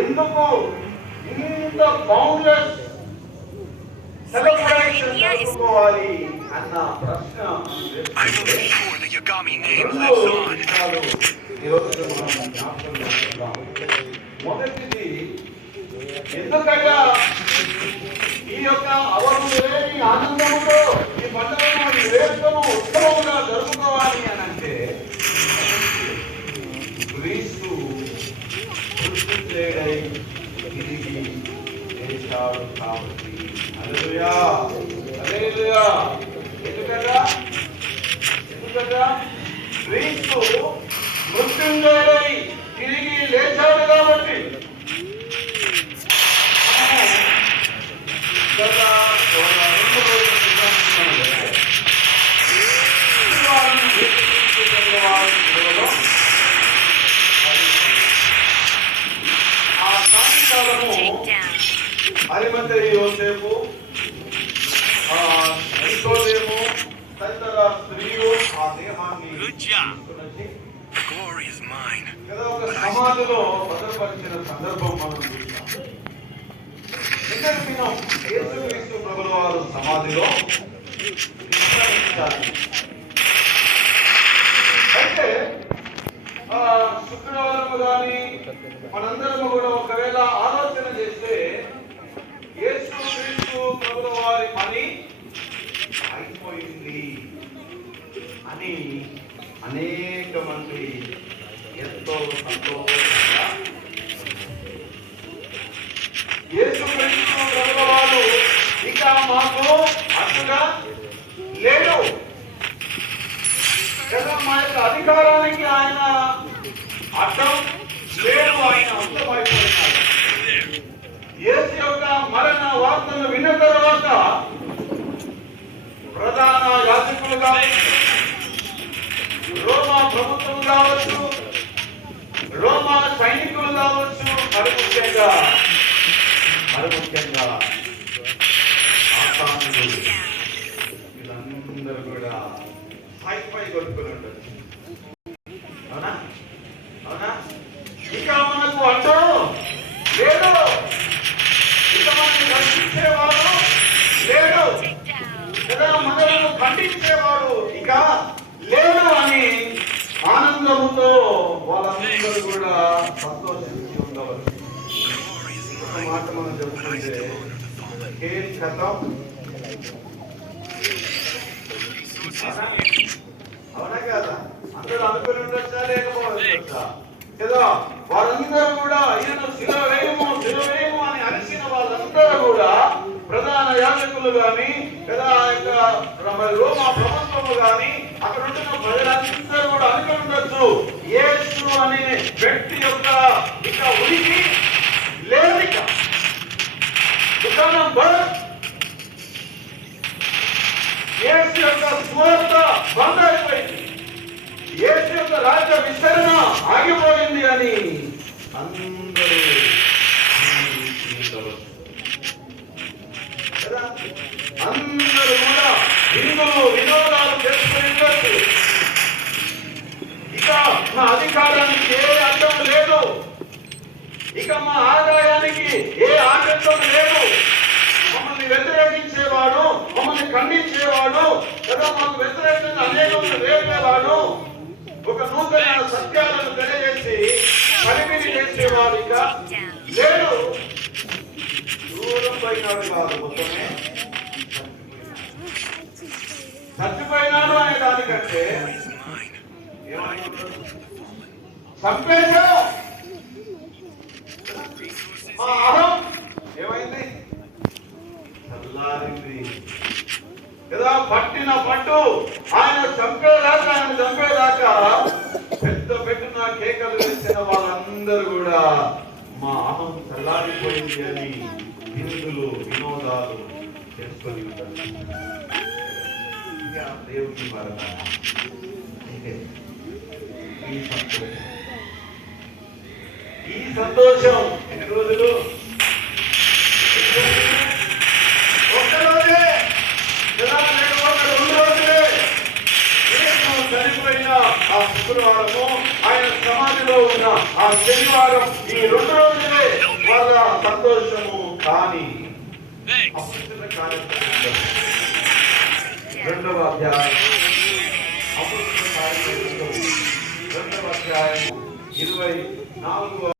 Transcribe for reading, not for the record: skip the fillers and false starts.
ఎందుకు ఇంత boundless celebration జరుపుకోవాలి అన్న ప్రశ్న మొదటిది, ఎందుకగా ఈ యొక్క అవరు లేని ఆనందముతో ఈ పండుగను వేడుకను ఉత్సవముగా జరుపుకోవాలి అని అంటే క్రీస్తు మృత్యుంజయుడై తిరిగి లేచాడు కాబట్టి. హల్లెలూయా, హల్లెలూయా. ఎందుకగా క్రీస్తు మృత్యుంజయుడై తిరిగి లేచాడు కాబట్టి అరిమతయి యోసేపు, నికోదేము తదితర స్త్రీలు ఆ దేహాన్ని ఒక సమాధిలో భద్రపరిచిన సందర్భం మనం చూస్తాం. నిన్నటి దినం యేసుక్రీస్తు ప్రభుల వారు సమాధిలో విశ్రమించాలి. అయితే శుక్రవారం కానీ మనందరము కూడా ఒకవేళ ఆలోచన చేస్తే యేసుక్రీస్తు ప్రభుల వారి పని అయిపోయింది అని అనేక మంది ఎంతో సంతోషంగా, యేసుక్రీస్తు ప్రభుల వారు ఇక మాకు అడ్డుగా లేడు కదా, మా యొక్క అధికారానికి ఆయన అడ్డం లేడు, ఆయన అంతమైపోయినాడు. యేసు యొక్క మరణ వార్తను విన్న తర్వాత ప్రధాన యాజకులు కావచ్చు, రోమా ప్రభుత్వం కావచ్చు, రోమా సైనికులు కావచ్చు, మరి ముఖ్యంగా వీళ్ళందరూ కూడా పై కొట్టుకుని ఉంటారు. అవునా అవునా? ఇక మనకు అడ్డు లేదు, ఇక మనల్ని రక్షించేవాడు లేడు కదా, మనలను ఖండించేవాడు ఇక లేడు అని ఆనందముతో వాళ్ళందరూ కూడా సంతోషించి ఉండవచ్చు. ఒక మాట మనం చెప్పుకుంటే ఏం కథం, అవునా కదా? అందరూ అనుకుని ఉండొచ్చా లేకపోవచ్చా కదా? వారందరూ కూడా ఈయన శిల వేయము అని అరిసిన వాళ్ళందరూ కూడా ప్రధాన యాజకులు గాని కదా, రోమా ప్రభుత్వము గాని అక్కడ ఉంటున్న ప్రజలందరూ కూడా అనుకుని ఉండొచ్చు, యేసు అనే వ్యక్తి యొక్క ఇక ఉనికి లేదు, ఇక దుకాణం బంద్, యేసు యొక్క సువార్త బంద్ అయిపోయింది, యేసు యొక్క రాజ్య విస్తరణ ఆగిపోయింది అని అందరూ అందరూ కూడా విందులు వినోదాలు చేసుకుని ఉండొచ్చు. ఇక మా అధికారానికి ఏ అర్థం లేదు, ఇక మా ఆదాయానికి ఏ ఆటంకం లేదు, మమ్మల్ని వ్యతిరేకించేవాడు, మమ్మల్ని ఖండించేవాడు కదా, మాకు వ్యతిరేకంగా అనేకలను రేపేవాడు, ఒక నూతన సత్యాలను తెలియజేసి పరిమితి చేసేవాడు ఇక లేడు. దూరం పోయినాడు కాదు, మొత్తమే చచ్చిపోయినాడు అనే దానికంటే చంపేశా ఏమైంది, చల్లారింది కదా. పట్టిన పట్టు ఆయన చంపేదాకా పెద్ద పెట్టిన కేకలు వేసిన వాళ్ళందరూ కూడా మా అహం చల్లారిపోయింది అని విందులు వినోదాలు చేసుకొని ఉంటారు. దేవుని వలన ఈ సంతోషం ఎన్ని రోజులు, ఒక్కరోజే లేకపోతే 2 రోజులే. చనిపోయిన ఆ శుక్రవారము ఆయన సమాధిలో ఉన్న ఆ శనివారం ఈ 2 రోజులే వాళ్ళ సంతోషము. కానీ అపొస్తలుల కార్యక్రమం 2వ అధ్యాయం, అపొస్తలుల కార్యక్రమం 2వ అధ్యాయం 24